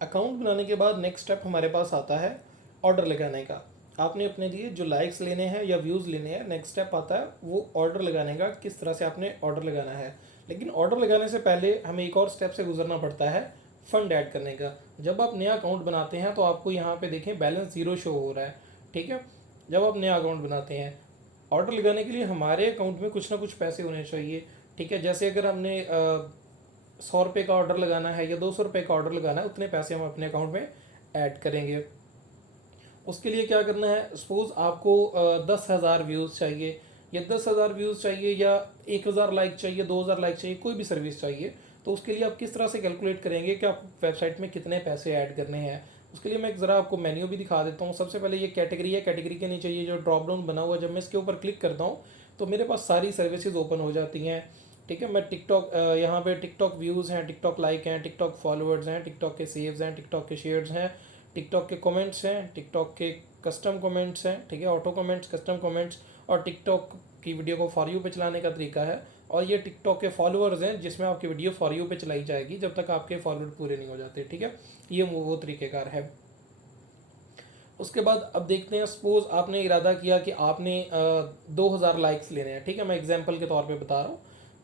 Account बनाने के बाद नेक्स्ट स्टेप हमारे पास आता है ऑर्डर लगाने का। आपने अपने लिए जो लाइक्स लेने हैं या व्यूज़ लेने हैं, नेक्स्ट स्टेप आता है वो ऑर्डर लगाने का, किस तरह से आपने ऑर्डर लगाना है। लेकिन ऑर्डर लगाने से पहले हमें एक और स्टेप से गुजरना पड़ता है, फंड ऐड करने का। जब आप नया अकाउंट बनाते हैं तो आपको यहाँ पे देखें बैलेंस ज़ीरो शो हो रहा है, ठीक है। जब आप नया अकाउंट बनाते हैं, ऑर्डर लगाने के लिए हमारे अकाउंट में कुछ ना कुछ पैसे होने चाहिए, ठीक है। जैसे अगर हमने 100 रुपये का ऑर्डर लगाना है या 200 रुपये का ऑर्डर लगाना है, उतने पैसे हम अपने अकाउंट में ऐड करेंगे। उसके लिए क्या करना है, सपोज आपको 10,000 व्यूज़ चाहिए, या 10,000 व्यूज़ चाहिए, या 1,000 लाइक चाहिए, 2,000 लाइक चाहिए, कोई भी सर्विस चाहिए, तो उसके लिए आप किस तरह से कैलकुलेट करेंगे कि आप वेबसाइट में कितने पैसे ऐड करने हैं। उसके लिए मैं एक ज़रा आपको मेन्यू भी दिखा देता हूँ। सबसे पहले ये कैटेगरी है, कैटेगरी के नीचे ये जो ड्रॉप डाउन बना हुआ है, जब मैं इसके ऊपर क्लिक करता हूँ तो मेरे पास सारी सर्विसेज ओपन हो जाती हैं, ठीक है। मैं टिकटॉक, यहाँ पे टिकटॉक व्यूज़ हैं, टिकटॉक लाइक हैं, टिकटॉक फॉलोअर्स हैं, टिकटॉक के सेव्स हैं, टिकटॉक के शेयर्स हैं, टिकटॉक के कमेंट्स हैं, टिकटॉक के कस्टम कमेंट्स हैं, ठीक है, ऑटो कमेंट्स, कस्टम कमेंट्स, और टिकटॉक की वीडियो को फॉर यू पे चलाने का तरीका है। और ये टिकटॉक के फॉलोअर्स हैं जिसमें आपकी वीडियो फॉर यू पे चलाई जाएगी जब तक आपके फॉलोअर पूरे नहीं हो जाते, ठीक है। ये वो तरीक़ेकार है। उसके बाद अब देखते हैं, सपोज आपने इरादा किया कि आपने 2,000 लाइक्स लेने हैं, ठीक है, मैं एग्जांपल के तौर पे बता रहा हूँ।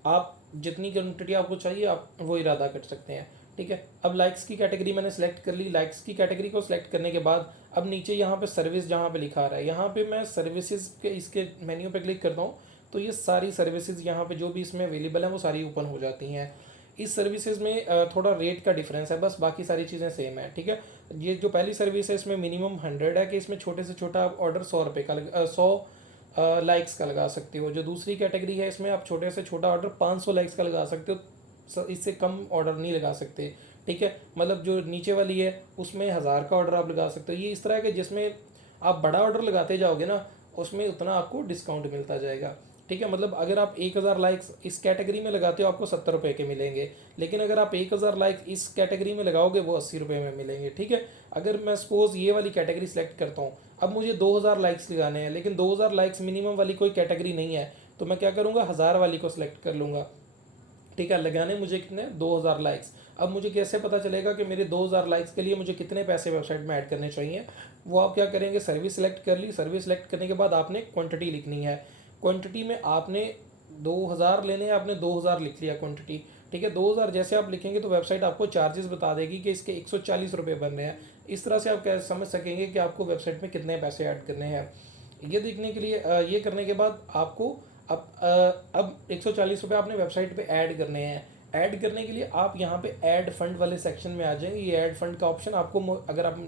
आप जितनी क्वान्टिटी आपको चाहिए आप वो इरादा कर सकते हैं, ठीक है। अब लाइक्स की कैटेगरी मैंने सेलेक्ट कर ली। लाइक्स की कैटेगरी को सिलेक्ट करने के बाद अब नीचे यहाँ पे सर्विस जहाँ पे लिखा रहा है, यहाँ पे मैं सर्विसेज के इसके मेन्यू पे क्लिक करता हूँ तो ये सारी सर्विसेज यहाँ पे जो भी इसमें अवेलेबल हैं वो सारी ओपन हो जाती हैं। इस सर्विसेज में थोड़ा रेट का डिफरेंस है, बस बाकी सारी चीज़ें सेम है, ठीक है। ये जो पहली सर्विस है इसमें मिनिमम 100 है कि इसमें छोटे से छोटा आप ऑर्डर 100 रुपये का 100 लाइक्स का लगा सकते हो। जो दूसरी कैटेगरी है इसमें आप छोटे से छोटा ऑर्डर 500 लाइक्स का लगा सकते हो, इससे कम ऑर्डर नहीं लगा सकते, ठीक है। मतलब जो नीचे वाली है उसमें 1,000 का ऑर्डर आप लगा सकते हो। ये इस तरह के जिसमें आप बड़ा ऑर्डर लगाते जाओगे ना उसमें उतना आपको डिस्काउंट मिलता जाएगा, ठीक है। मतलब अगर आप 1,000 लाइक्स इस कैटेगरी में लगाते हो आपको 70 रुपये के मिलेंगे, लेकिन अगर आप 1,000 लाइक इस कैटेगरी में लगाओगे वो 80 रुपये में मिलेंगे, ठीक है। अगर मैं सपोज ये वाली कैटेगरी सेलेक्ट करता हूँ, अब मुझे 2,000 लाइक्स लगाने हैं लेकिन 2,000 लाइक्स मिनिमम वाली कोई कैटेगरी नहीं है, तो मैं क्या करूँगा, 1,000 वाली को सिलेक्ट कर लूँगा, ठीक है। लगाने मुझे कितने, 2,000 लाइक्स। अब मुझे कैसे पता चलेगा कि मेरे 2,000 लाइक्स के लिए मुझे कितने पैसे वेबसाइट में ऐड करने चाहिए। वो आप क्या करेंगे, सर्विस सेलेक्ट कर ली। सर्विस सेलेक्ट करने के बाद आपने क्वांटिटी लिखनी है। क्वांटिटी में आपने 2,000 लेने हैं, आपने 2,000 लिख लिया क्वांटिटी, ठीक है। 2,000 जैसे आप लिखेंगे तो वेबसाइट आपको चार्जेस बता देगी कि इसके 140 रुपये बन रहे हैं। इस तरह से आप क्या समझ सकेंगे कि आपको वेबसाइट में कितने पैसे ऐड करने हैं। ये देखने के लिए ये करने के बाद आपको अब 140 रुपये आपने वेबसाइट पे ऐड करने हैं। ऐड करने के लिए आप यहाँ पे ऐड फंड वाले सेक्शन में आ जाएंगे। ये ऐड फंड का ऑप्शन आपको अगर आप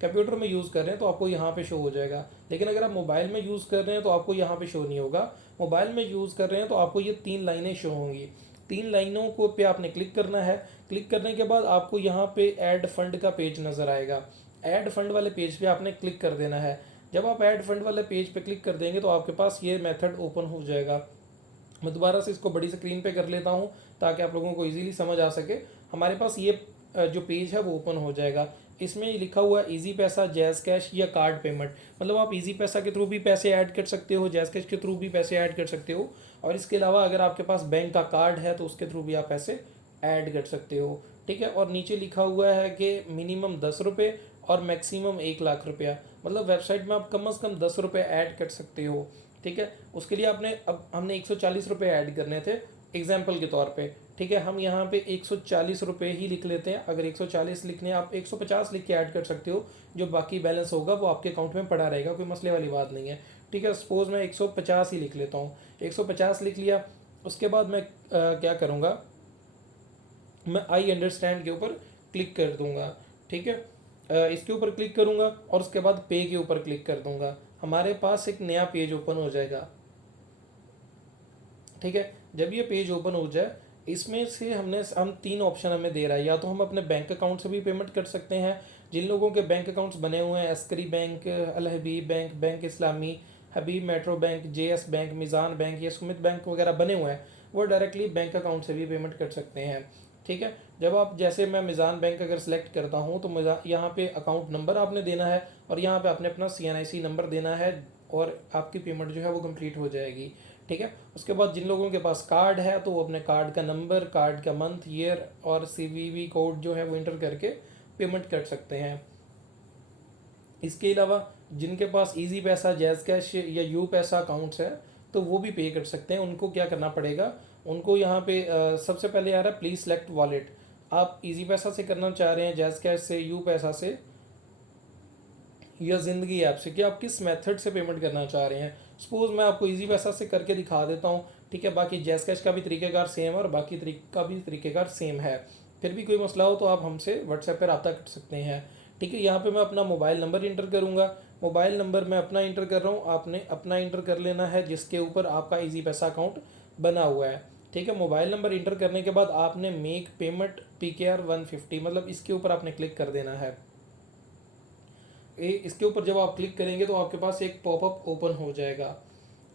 कंप्यूटर में यूज़ कर रहे हैं तो आपको यहाँ पे शो हो जाएगा, लेकिन अगर आप मोबाइल में यूज़ कर रहे हैं तो आपको यहाँ पे शो नहीं होगा। मोबाइल में यूज़ कर रहे हैं तो आपको ये 3 लाइनें शो होंगी। 3 लाइनों को पे आपने क्लिक करना है। क्लिक करने के बाद आपको यहाँ पे ऐड फंड का पेज नज़र आएगा। ऐड फंड वाले पेज पे आपने क्लिक कर देना है। जब आप ऐड फंड वाले पेज पे क्लिक कर देंगे तो आपके पास ये मेथड ओपन हो जाएगा। मैं दोबारा से इसको बड़ी स्क्रीन पे कर लेता हूँ ताकि आप लोगों को इजीली समझ आ सके। हमारे पास ये जो पेज है वो ओपन हो जाएगा। इसमें लिखा हुआ है इजी पैसा, जैज़ कैश या कार्ड पेमेंट। मतलब आप इजी पैसा के थ्रू भी पैसे ऐड कर सकते हो, जैज़ कैश के थ्रू भी पैसे ऐड कर सकते हो, और इसके अलावा अगर आपके पास बैंक का कार्ड है तो उसके थ्रू भी आप पैसे ऐड कर सकते हो, ठीक है। और नीचे लिखा हुआ है कि मिनिमम 10 रुपये और मैक्सिमम 1,00,000 रुपया। मतलब वेबसाइट में आप कम से कम 10 रुपये ऐड कर सकते हो, ठीक है। उसके लिए आपने अब हमने 140 रुपये ऐड करने थे एग्जाम्पल के तौर पे, ठीक है। हम यहाँ पे 140 रुपये ही लिख लेते हैं। अगर 140 लिखने आप 150 लिख के ऐड कर सकते हो, जो बाकी बैलेंस होगा वो आपके अकाउंट में पड़ा रहेगा, कोई मसले वाली बात नहीं है, ठीक है। सपोज मैं 150 ही लिख लेता हूँ। 150 लिख लिया। उसके बाद मैं क्या करूँगा, मैं आई अंडरस्टैंड के ऊपर क्लिक कर दूंगा, ठीक है। इसके ऊपर क्लिक करूंगा और उसके बाद पे के ऊपर क्लिक कर दूंगा। हमारे पास एक नया पेज ओपन हो जाएगा, ठीक है। जब ये पेज ओपन हो जाए इसमें से हम 3 ऑप्शन हमें दे रहा है। या तो हम अपने बैंक अकाउंट से भी पेमेंट कर सकते हैं। जिन लोगों के बैंक अकाउंट्स बने हुए हैं, Askari bank, Al Habib bank, bank Islami, Habib metro bank, JS bank, Meezan bank या सुमित बैंक वगैरह बने हुए हैं, वो डायरेक्टली बैंक अकाउंट से भी पेमेंट कर सकते हैं, ठीक है। जब आप जैसे मैं मिज़ान बैंक अगर सेलेक्ट करता हूँ तो यहाँ पे अकाउंट नंबर आपने देना है और यहाँ पे आपने अपना CNIC नंबर देना है और आपकी पेमेंट जो है वो कंप्लीट हो जाएगी, ठीक है। उसके बाद जिन लोगों के पास कार्ड है तो वो अपने कार्ड का नंबर, कार्ड का मंथ, ईयर और CVV कोड जो है वो इंटर करके पेमेंट कर सकते हैं। इसके अलावा जिनके पास इजी पैसा, जैज़ कैश या यू पैसा अकाउंट्स है तो वो भी पे कर सकते हैं। उनको क्या करना पड़ेगा, उनको यहाँ पे सबसे पहले आ रहा है प्लीज़ सेलेक्ट वॉलेट। आप इजी पैसा से करना चाह रहे हैं, जैज़ कैश से, यू पैसा से या ज़िंदगी ऐप से, कि आप किस मेथड से पेमेंट करना चाह रहे हैं। सपोज़ मैं आपको इजी पैसा से करके दिखा देता हूँ, ठीक है। बाकी जैज़ कैश का भी तरीक़ेकार सेम है और बाकी का भी तरीक़ेकार सेम है। फिर भी कोई मसला हो तो आप हमसे व्हाट्सएप पर रब्ता कर सकते हैं, ठीक है। यहाँ पे मैं अपना मोबाइल नंबर इंटर करूँगा। मोबाइल नंबर मैं अपना इंटर कर रहा हूँ, आपने अपना इंटर कर लेना है जिसके ऊपर आपका इजी पैसा अकाउंट बना हुआ है, ठीक है। मोबाइल नंबर इंटर करने के बाद आपने मेक पेमेंट PKR 150 मतलब इसके ऊपर आपने क्लिक कर देना है। इसके ऊपर जब आप क्लिक करेंगे तो आपके पास एक पॉपअप ओपन हो जाएगा,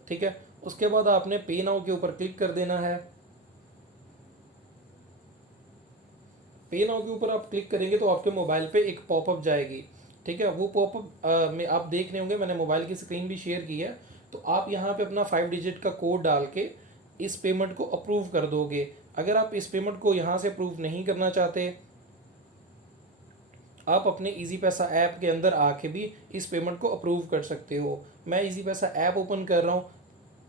ठीक है। उसके बाद आपने पे नाउ के ऊपर क्लिक कर देना है। पे नाउ के ऊपर आप क्लिक करेंगे तो आपके मोबाइल पे एक पॉपअप जाएगी, ठीक है। वो पॉपअप में आप देख रहे होंगे, मैंने मोबाइल की स्क्रीन भी शेयर की है। तो आप यहाँ पे अपना 5 डिजिट का कोड डाल के इस पेमेंट को अप्रूव कर दोगे। अगर आप इस पेमेंट को यहाँ से अप्रूव नहीं करना चाहते, आप अपने इजी पैसा ऐप के अंदर आके भी इस पेमेंट को अप्रूव कर सकते हो। मैं इजी पैसा ऐप ओपन कर रहा हूँ,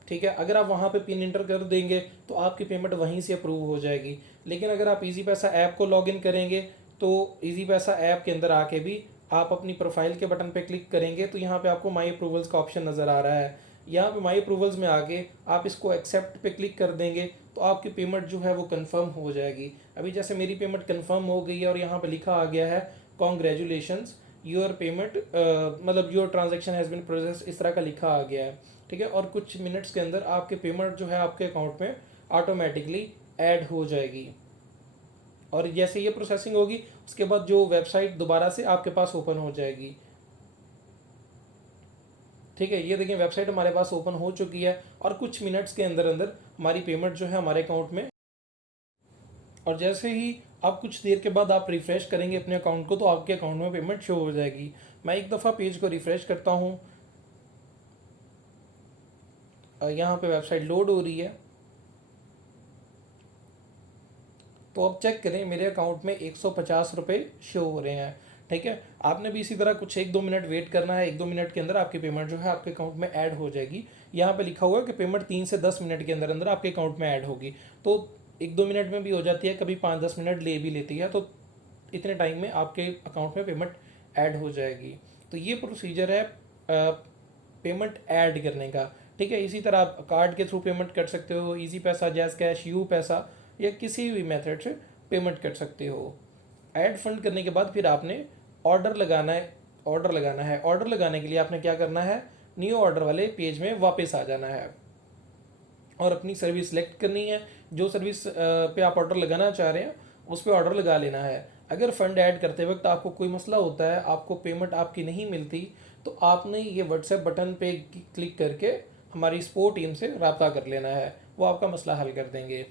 ठीक है। अगर आप वहाँ पे पिन इंटर कर देंगे तो आपकी पेमेंट वहीं से अप्रूव हो जाएगी। लेकिन अगर आप इजी पैसा ऐप को लॉगिन करेंगे तो इजी पैसा ऐप के अंदर आके भी आप अपनी प्रोफाइल के बटन पे क्लिक करेंगे तो यहाँ पे आपको माई अप्रूवल्स का ऑप्शन नज़र आ रहा है। यहाँ पे माई अप्रूवल्स में आके आप इसको एक्सेप्ट पे क्लिक कर देंगे तो आपकी पेमेंट जो है वो कंफर्म हो जाएगी। अभी जैसे मेरी पेमेंट कंफर्म हो गई है और यहाँ पे लिखा आ गया है कॉन्ग्रेचुलेशंस योर पेमेंट, मतलब your transaction has been process, इस तरह का लिखा आ गया है, ठीक है। और कुछ मिनट्स के अंदर आपके पेमेंट जो है आपके अकाउंट में ऑटोमेटिकली ऐड हो जाएगी। और जैसे ये प्रोसेसिंग होगी उसके बाद जो वेबसाइट दोबारा से आपके पास ओपन हो जाएगी, ठीक है। ये देखिए वेबसाइट हमारे पास ओपन हो चुकी है और कुछ मिनट्स के अंदर अंदर हमारी पेमेंट जो है हमारे अकाउंट में, और जैसे ही आप कुछ देर के बाद आप रिफ़्रेश करेंगे अपने अकाउंट को तो आपके अकाउंट में पेमेंट शो हो जाएगी। मैं एक दफ़ा पेज को रिफ़्रेश करता हूँ, यहाँ पे वेबसाइट लोड हो रही है तो अब चेक करें मेरे अकाउंट में 150 रुपये शो हो रहे हैं, ठीक है। आपने भी इसी तरह कुछ 1-2 मिनट वेट करना है। 1-2 मिनट के अंदर आपकी पेमेंट जो है आपके अकाउंट में ऐड हो जाएगी। यहाँ पे लिखा हुआ है कि पेमेंट 3 से 10 मिनट के अंदर अंदर आपके अकाउंट में ऐड होगी। तो 1-2 मिनट में भी हो जाती है, कभी 5-10 मिनट ले भी लेती है। तो इतने टाइम में आपके अकाउंट में पेमेंट ऐड हो जाएगी। तो ये प्रोसीजर है पेमेंट ऐड करने का, ठीक है। इसी तरह आप कार्ड के थ्रू पेमेंट कर सकते हो, इजी पैसा, जैज़ कैश, यू पैसा या किसी भी मेथड से पेमेंट कर सकते हो। ऐड फंड करने के बाद फिर आपने ऑर्डर लगाना है। ऑर्डर लगाने के लिए आपने क्या करना है, न्यू ऑर्डर वाले पेज में वापस आ जाना है और अपनी सर्विस सेलेक्ट करनी है। जो सर्विस पे आप ऑर्डर लगाना चाह रहे हैं उस पर ऑर्डर लगा लेना है। अगर फ़ंड ऐड करते वक्त आपको कोई मसला होता है, आपको पेमेंट आपकी नहीं मिलती, तो आपने ये व्हाट्सएप बटन पे क्लिक करके हमारी सपोर्ट टीम से रब्ता कर लेना है, वो आपका मसला हल कर देंगे।